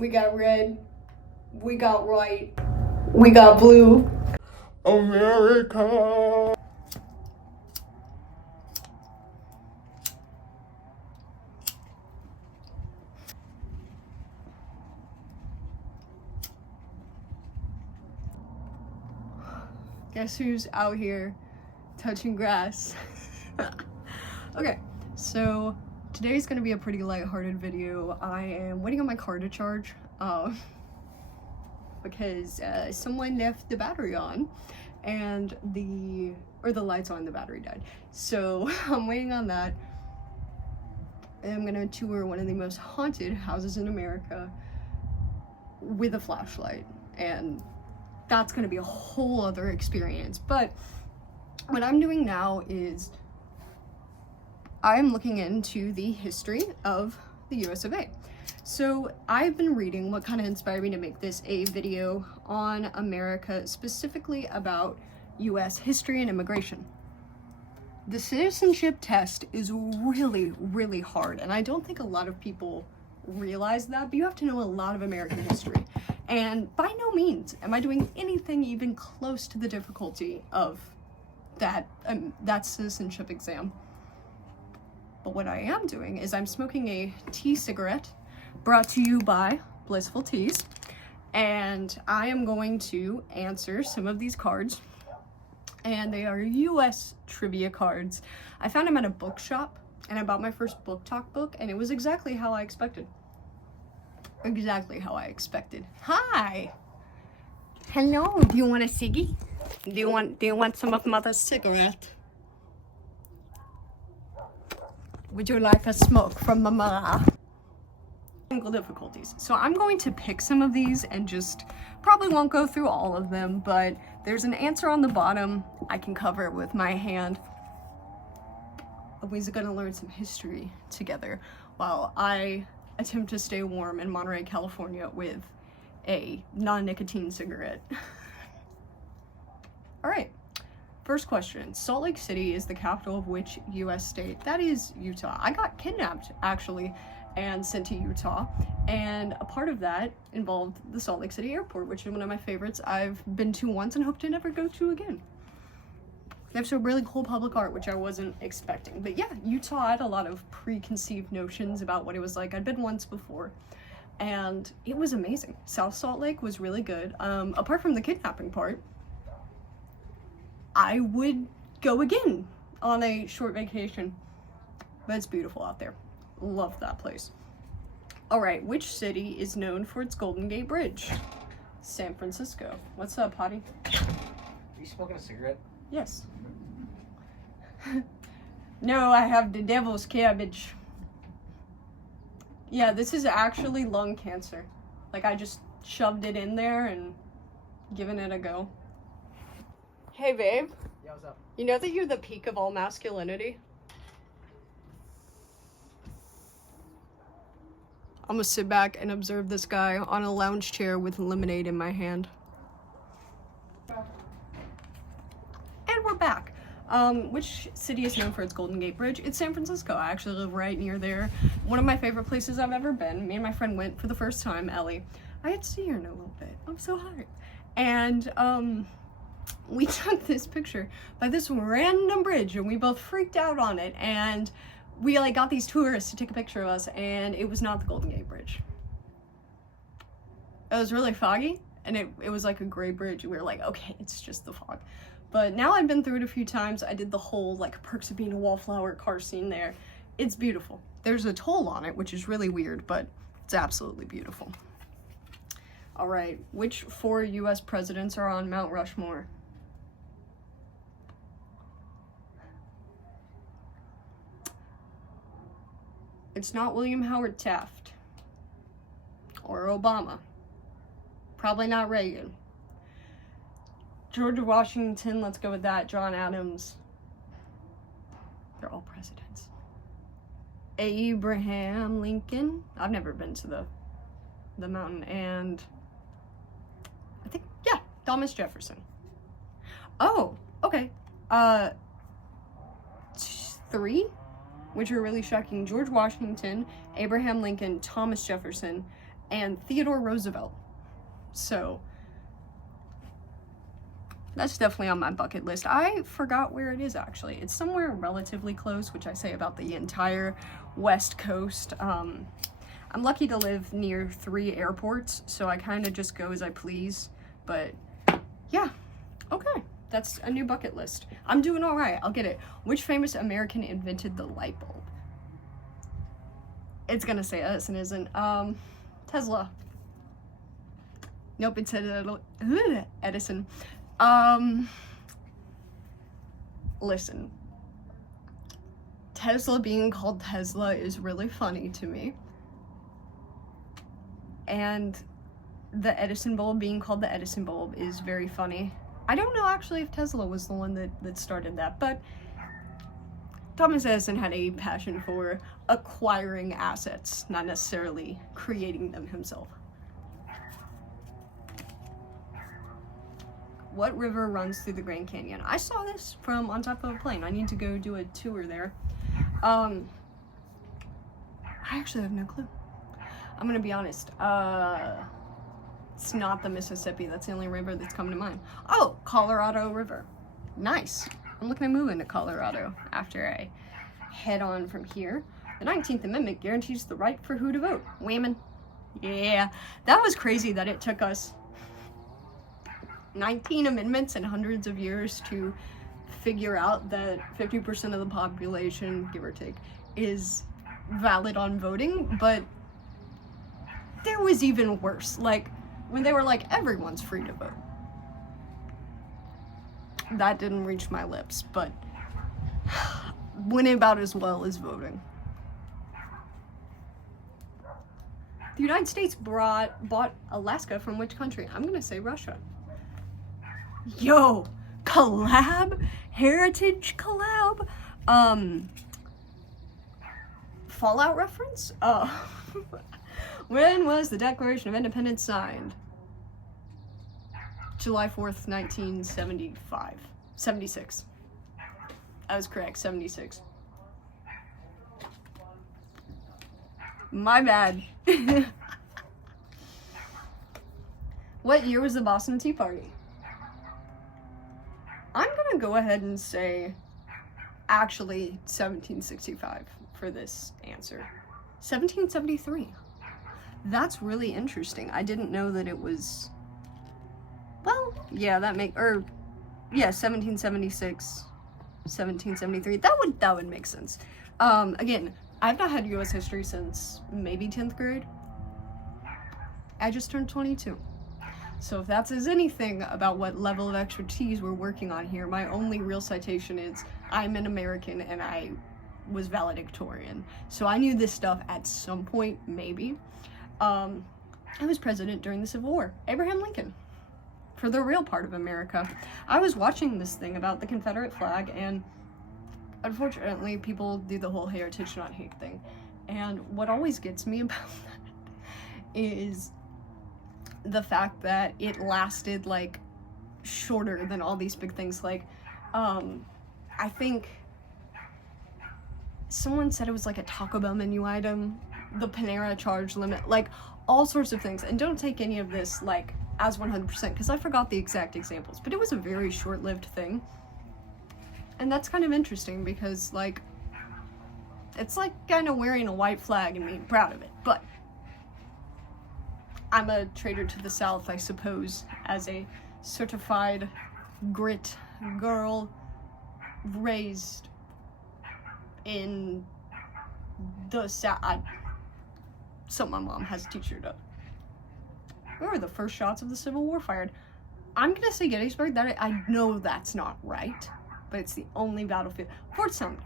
We got red. We got white. We got blue. America. Guess who's out here touching grass? Okay, so today's gonna be a pretty lighthearted video. I am waiting on my car to charge because someone left the battery on and the lights on, the battery died. So I'm waiting on that. I'm gonna tour one of the most haunted houses in America with a flashlight, and that's gonna be a whole other experience. But what I'm doing now is I'm looking into the history of the US of A. So I've been reading what kind of inspired me to make this a video on America, specifically about US history and immigration. The citizenship test is really, really hard, and I don't think a lot of people realize that, but you have to know a lot of American history. And by no means am I doing anything even close to the difficulty of that citizenship exam. But what I am doing is I'm smoking a tea cigarette brought to you by Blissful Teas, and I am going to answer some of these cards, and they are US trivia cards. I found them at a bookshop, and I bought my first Book Talk book, and it was exactly how I expected. Exactly how I expected. Hi! Hello, do you want a ciggy? Do you want some of Mother's cigarette? Would you like a smoke from Mama? Technical difficulties. So I'm going to pick some of these and just probably won't go through all of them, but there's an answer on the bottom. I can cover it with my hand. We're gonna learn some history together while I attempt to stay warm in Monterey, California with a non-nicotine cigarette. All right. First question, Salt Lake City is the capital of which US state? That is Utah. I got kidnapped, actually, and sent to Utah, and a part of that involved the Salt Lake City airport, which is one of my favorites. I've been to once and hope to never go to again. They have some really cool public art, which I wasn't expecting. But yeah, Utah had a lot of preconceived notions about what it was like. I'd been once before, and it was amazing. South Salt Lake was really good. Apart from the kidnapping part, I would go again on a short vacation, but it's beautiful out there. Love that place. All right, which city is known for its Golden Gate Bridge? San Francisco. What's up, Potty? Are you smoking a cigarette? Yes. No, I have the devil's cabbage. Yeah, this is actually lung cancer. Like, I just shoved it in there and given it a go. Hey, babe. Yeah, what's up? You know that you're the peak of all masculinity? I'm gonna sit back and observe this guy on a lounge chair with lemonade in my hand. And we're back. Which city is known for its Golden Gate Bridge? It's San Francisco. I actually live right near there. One of my favorite places I've ever been. Me and my friend went for the first time, Ellie. I had to see her in a little bit. I'm so hyped. And, we took this picture by this random bridge, and we both freaked out on it, and we like got these tourists to take a picture of us, and it was not the Golden Gate Bridge. It was really foggy, and it was like a gray bridge, and we were like, okay, it's just the fog. But now I've been through it a few times. I did the whole like Perks of Being a Wallflower car scene there. It's beautiful. There's a toll on it, which is really weird, but it's absolutely beautiful. All right, which 4 US presidents are on Mount Rushmore? It's not William Howard Taft or Obama. Probably not Reagan. George Washington, let's go with that. John Adams. They're all presidents. Abraham Lincoln. I've never been to the mountain. And I think, yeah, Thomas Jefferson. Oh, okay. 3, which are really shocking. George Washington, Abraham Lincoln, Thomas Jefferson, and Theodore Roosevelt. So that's definitely on my bucket list. I forgot where it is actually. It's somewhere relatively close, which I say about the entire West Coast. I'm lucky to live near 3 airports, so I kind of just go as I please. But yeah, okay. That's a new bucket list. I'm doing all right. I'll get it. Which famous American invented the light bulb? It's gonna say Edison, isn't? Tesla. Nope, it said Edison. Listen. Tesla being called Tesla is really funny to me. And the Edison bulb being called the Edison bulb is very funny. I don't know actually if Tesla was the one that started that, but Thomas Edison had a passion for acquiring assets, not necessarily creating them himself. What river runs through the Grand Canyon? I saw this from on top of a plane. I need to go do a tour there. I actually have no clue. I'm gonna be honest. It's not the Mississippi. That's the only river that's coming to mind. Oh, Colorado River. Nice. I'm looking at moving to Colorado after I head on from here. The 19th Amendment guarantees the right for who to vote? Women. Yeah, that was crazy that it took us 19 amendments and hundreds of years to figure out that 50% of the population, give or take, is valid on voting, but there was even worse, like when they were like, everyone's free to vote. That didn't reach my lips, but went about as well as voting. The United States bought Alaska from which country? I'm gonna say Russia. Yo, collab? Heritage collab? Fallout reference? When was the Declaration of Independence signed? July 4th, 1975. 76. I was correct, 76. My bad. What year was the Boston Tea Party? I'm gonna go ahead and say actually 1765 for this answer. 1773. That's really interesting. I didn't know that it was, well, yeah, 1776, 1773. That would make sense. Again, I've not had US history since maybe 10th grade. I just turned 22. So if that says anything about what level of expertise we're working on here, my only real citation is I'm an American and I was valedictorian. So I knew this stuff at some point, maybe. I was president during the Civil War. Abraham Lincoln. For the real part of America. I was watching this thing about the Confederate flag, and unfortunately people do the whole heritage not hate thing. And what always gets me about that is the fact that it lasted like shorter than all these big things. Like, I think someone said it was like a Taco Bell menu item, the Panera charge limit, like all sorts of things. And don't take any of this like as 100% because I forgot the exact examples, but it was a very short-lived thing. And that's kind of interesting because like it's like kind of wearing a white flag and being proud of it, but I'm a traitor to the South, I suppose, as a certified grit girl raised in the South. So my mom has a t-shirt up. Where were the first shots of the Civil War fired? I'm gonna say Gettysburg. That I know that's not right, but it's the only battlefield. Fort Sumter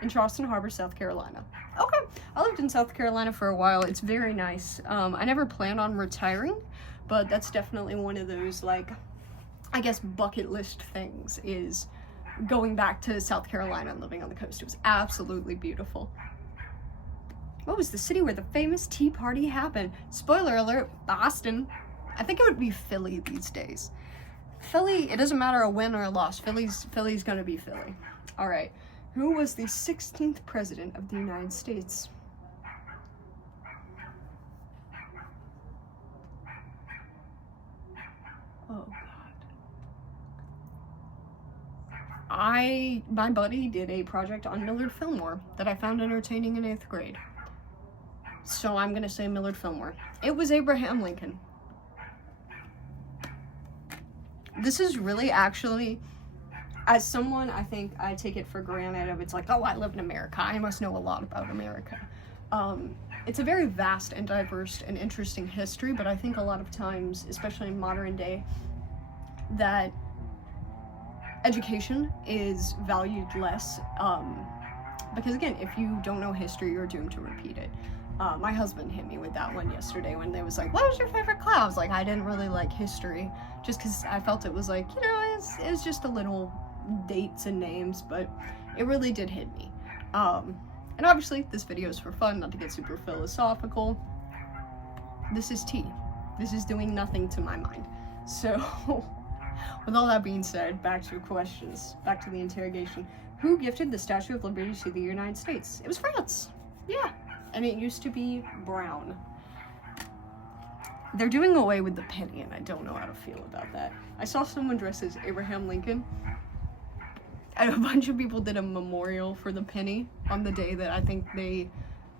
in Charleston Harbor, South Carolina. Okay, I lived in South Carolina for a while. It's very nice. I never plan on retiring, but that's definitely one of those, like, I guess bucket list things is going back to South Carolina and living on the coast. It was absolutely beautiful. What was the city where the famous Tea Party happened? Spoiler alert, Boston. I think it would be Philly these days. Philly, it doesn't matter a win or a loss. Philly's gonna be Philly. All right. Who was the 16th president of the United States? my buddy did a project on Millard Fillmore that I found entertaining in 8th grade. So I'm gonna say Millard Fillmore. It was Abraham Lincoln. This is really actually, as someone, I think I take it for granted of it's like, oh, I live in America, I must know a lot about America. It's a very vast and diverse and interesting history, but I think a lot of times, especially in modern day, that education is valued less, because again, if you don't know history, you're doomed to repeat it. My husband hit me with that one yesterday when they was like, what was your favorite class? I was like, I didn't really like history, just because I felt it was like, you know, it was just a little dates and names, but it really did hit me. And obviously, this video is for fun, not to get super philosophical. This is tea. This is doing nothing to my mind. So, with all that being said, back to questions, back to the interrogation. Who gifted the Statue of Liberty to the United States? It was France. Yeah. And it used to be brown. They're doing away with the penny, and I don't know how to feel about that. I saw someone dressed as Abraham Lincoln, and a bunch of people did a memorial for the penny on the day that I think they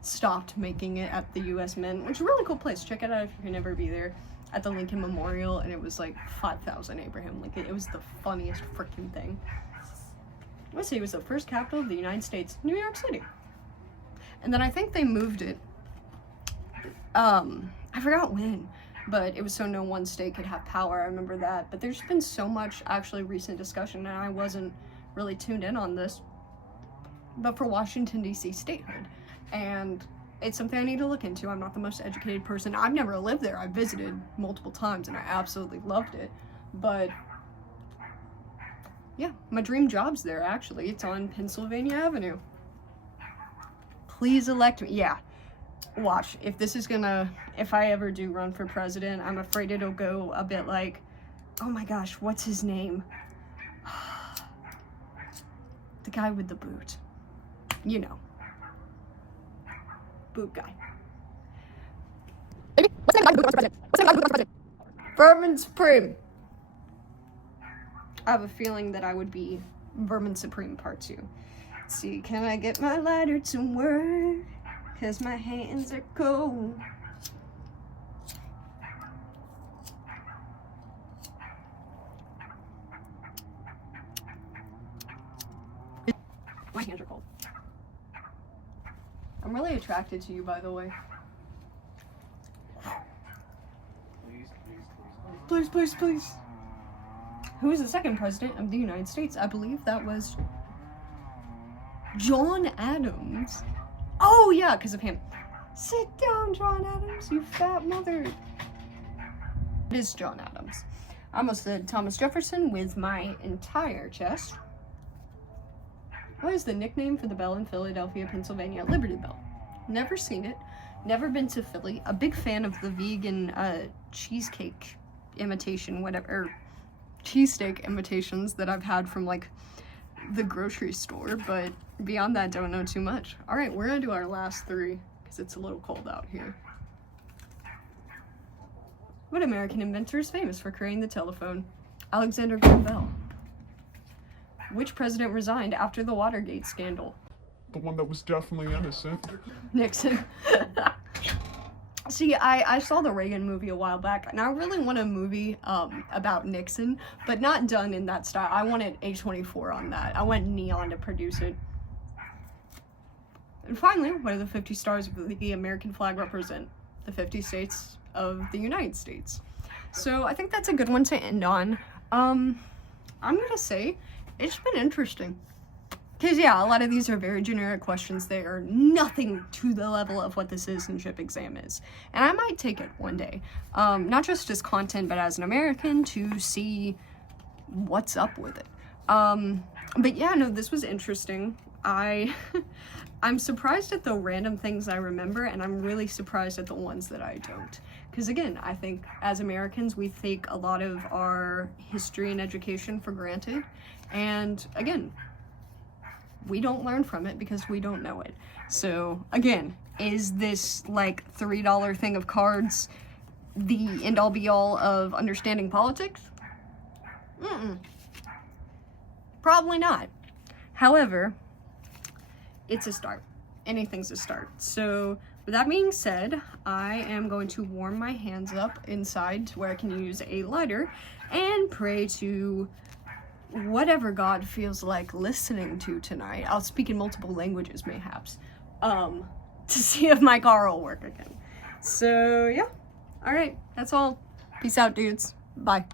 stopped making it at the U.S. Mint, which is a really cool place. Check it out if you can ever be there, at the Lincoln Memorial, and it was like 5,000 Abraham Lincoln. It was the funniest freaking thing. Let's see, it was the first capital of the United States, New York City. And then I think they moved it, I forgot when, but it was so no one state could have power. I remember that. But there's been so much actually recent discussion, and I wasn't really tuned in on this, but for Washington, D.C. statehood. And it's something I need to look into. I'm not the most educated person. I've never lived there. I visited multiple times, and I absolutely loved it. But yeah, my dream job's there, actually. It's on Pennsylvania Avenue. Please elect me. Yeah. Watch. If I ever do run for president, I'm afraid it'll go a bit like, oh my gosh, what's his name? The guy with the boot. You know. Boot guy. Vermin Supreme. I have a feeling that I would be Vermin Supreme Part 2. Let's see, can I get my lighter to work? 'Cause my hands are cold. My hands are cold. I'm really attracted to you, by the way. Please, please, please. Who was the second president of the United States? I believe that was John Adams. Oh yeah, because of him. Sit down, John Adams, you fat mother. It is John Adams. I almost said Thomas Jefferson with my entire chest. What is the nickname for the bell in Philadelphia, Pennsylvania? Liberty Bell. Never seen it. Never been to Philly. A big fan of the vegan cheesecake imitation, whatever, cheesesteak imitations that I've had from like the grocery store, but beyond that, don't know too much. All right, we're gonna do our last three because it's a little cold out here. What American inventor is famous for creating the telephone? Alexander Graham Bell. Which president resigned after the Watergate scandal? The one that was definitely innocent. Nixon. See, I saw the Reagan movie a while back, and I really want a movie about Nixon, but not done in that style. I wanted A24 on that. I want Neon to produce it. And finally, what do the 50 stars of the American flag represent? The 50 states of the United States. So I think that's a good one to end on. I'm gonna say it's been interesting. Because, yeah, a lot of these are very generic questions. They are nothing to the level of what the citizenship exam is. And I might take it one day. Not just as content, but as an American to see what's up with it. But, yeah, no, this was interesting. I'm surprised at the random things I remember, and I'm really surprised at the ones that I don't. Because, again, I think as Americans, we take a lot of our history and education for granted. And, again, we don't learn from it because we don't know it. So, again, is this, like, $3 thing of cards the end-all be-all of understanding politics? Probably not. However, it's a start. Anything's a start. So with that being said, I am going to warm my hands up inside to where I can use a lighter and pray to whatever God feels like listening to tonight. I'll speak in multiple languages mayhaps, to see if my car will work again. So yeah, all right, that's all. Peace out, dudes. Bye.